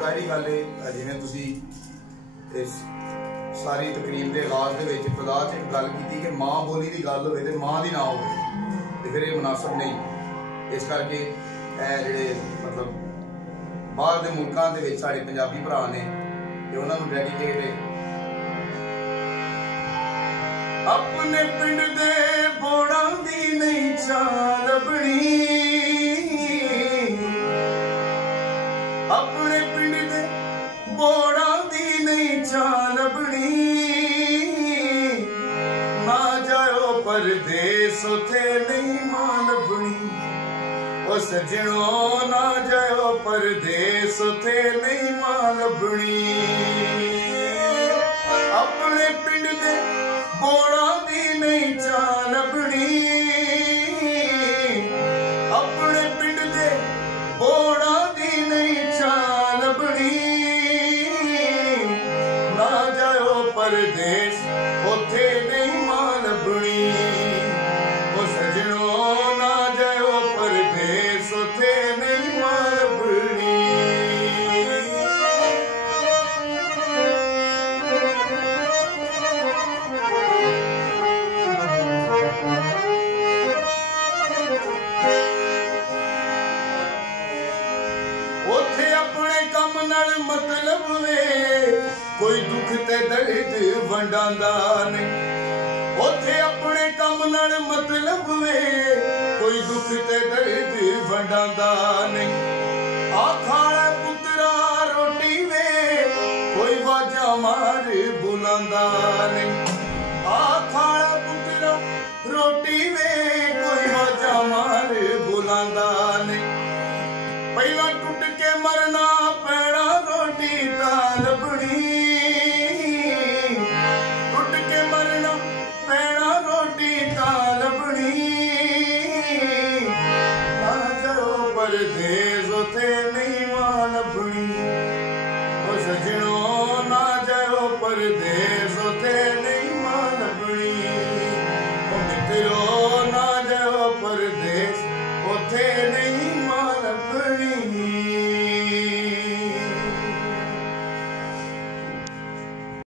ज़ाहिरी गल है जिवें तुसी इस सारी तकरीब के आगाज के इब्तदा च एक गल की कि माँ बोली की गल हो माँ की ना हो फिर ये मुनासिब नहीं। इस करके जिहड़े मतलब बाहर के मुल्कों के साढ़े पंजाबी भरा ने उन्होंने डेडिकेट है अपने पिंड दे बोड़ा दी नहीं चाल बनी अपने पिंड दे बोड़ा दी नहीं चाल बनी ना जाओ परदेस उथे नहीं मान बनी ओ सजनों ना जाओ परदेस उथे नहीं मान बनी अपने पिंड दे बोड़ा दी नहीं चाल बनी अपने पिंड दे बोड़ा दी नहीं चाल बनी ना जाओ परदेस उथे नहीं मान बनी ओ सजनों ना जाओ परदेस उथे नहीं मान बनी उथे अपने कम नाल मतलब वे कोई दुख ते दर्द वंडांदा नहीं उथे अपने कम नाल मतलब वे कोई दुख ते दर्द वंडांदा नहीं आ खाला पुत्रा रोटी वे कोई वाजा मार बुलांदा नहीं आ खाला पुत्रा रोटी वे कोई वाजा मार बुलांदा नहीं पहला टुट के मरना पैना रोटी ताल बनी टुट के मरना पैना रोटी ताल बनी ना जाओ परदेस उथे नहीं मान बनी ओ सजनों ना जाओ परदेस उथे नहीं मान बनी ओ मित्रों ना जाओ परदेस उथे